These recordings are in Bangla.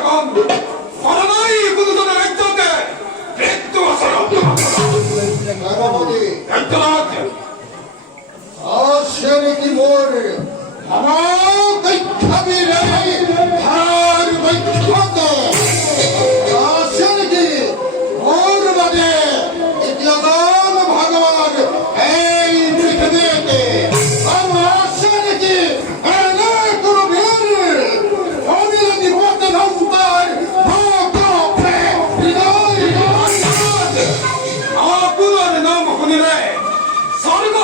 এখন করোনাই গুরুজনের একজনকে মৃত্যু আসন্ন আসেন কি মোর আমার দৈক্ষাবি রে হার বৈক্ষত আসেন কি মোর বাদে ইতিহাস ভগবান এই পৃথিবীতে আসেন কি এনে কোনো বীর অবিরতি পথে নন্তর ভক্তে হৃদয় আপনার নাম শুনিলে স্বর্গ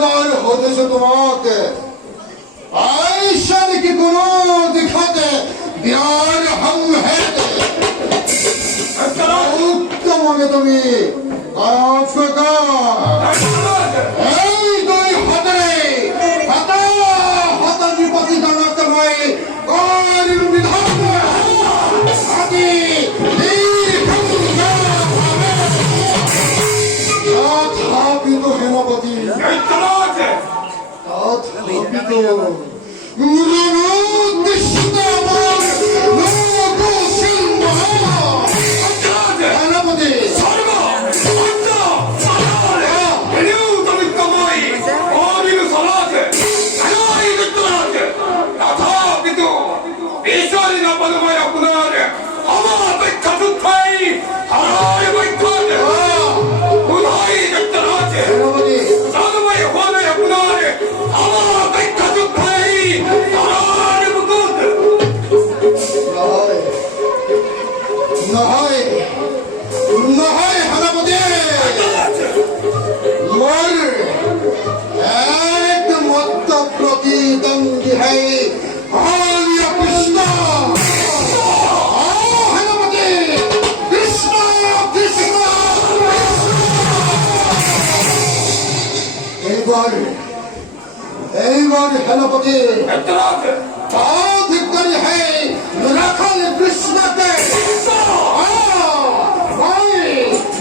बार होते से तुम्हारे ऐसा की गुरु दिखाते प्यार हम है उत्तम होंगे तुम्हें आपका कोई हतरे हता हता विपत्ति जाना कमाए और विधान आदि সেনাপতি এইবার সেনাপতি ধিক্কারি है রাখাল কৃষ্ণকে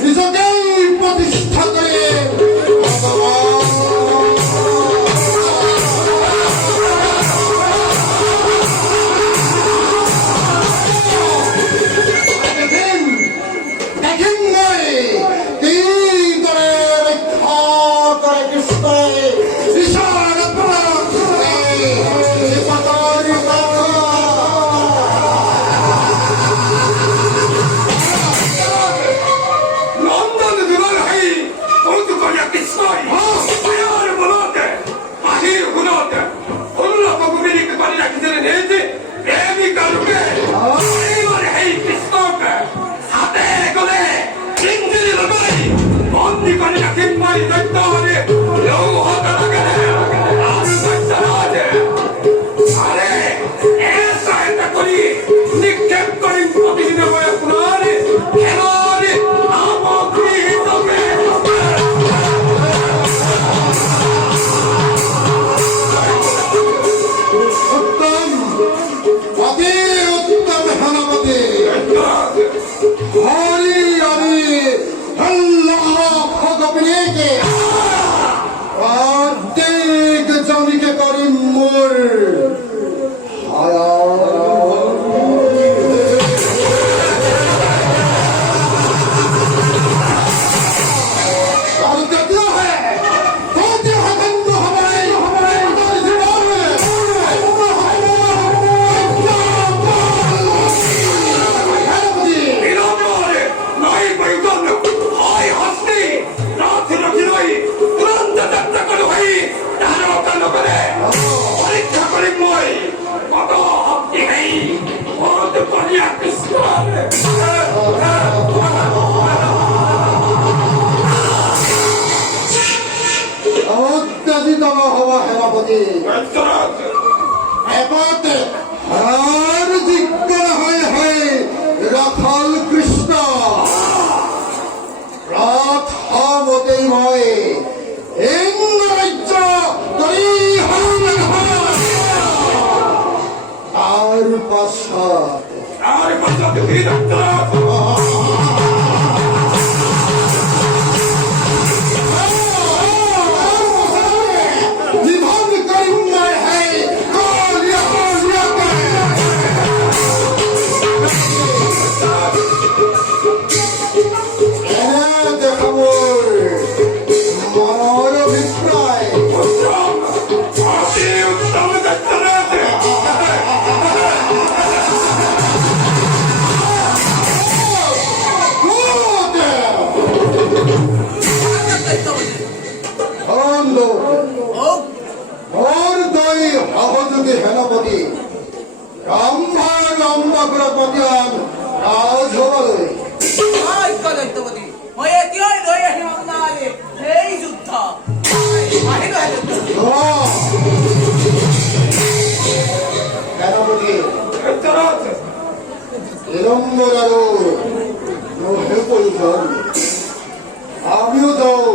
নিজকেই প্রতিষ্ঠা করে রাখাল কৃষ্ণ রাধামতিময় ইন্দ্রাজ্য আর পাশা উত্তম দৈত্যরাজ সহযোগী সেনাপতি ৰম্ভাগ্ৰপতি ৰাজসভালৈ দৈত্যপতি মই এতিয়াই লৈ আহিম আপোনালে এই যুদ্ধ আহিলো সেনাপতি দৈত্যরাজ বিলম্বৰ আৰু নহে প্ৰয়োজন আমিও যাওঁ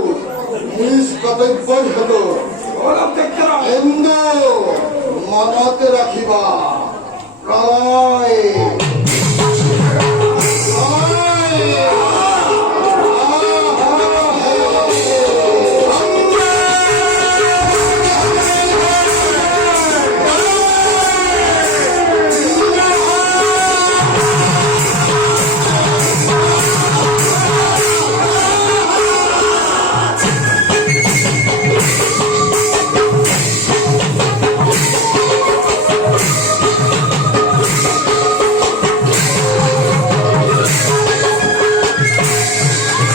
নিজ কৰ্তব্যৰ হেতু বলরাম দৈত্যরাজ কিন্তু মনত ৰাখিবা প্ৰণয়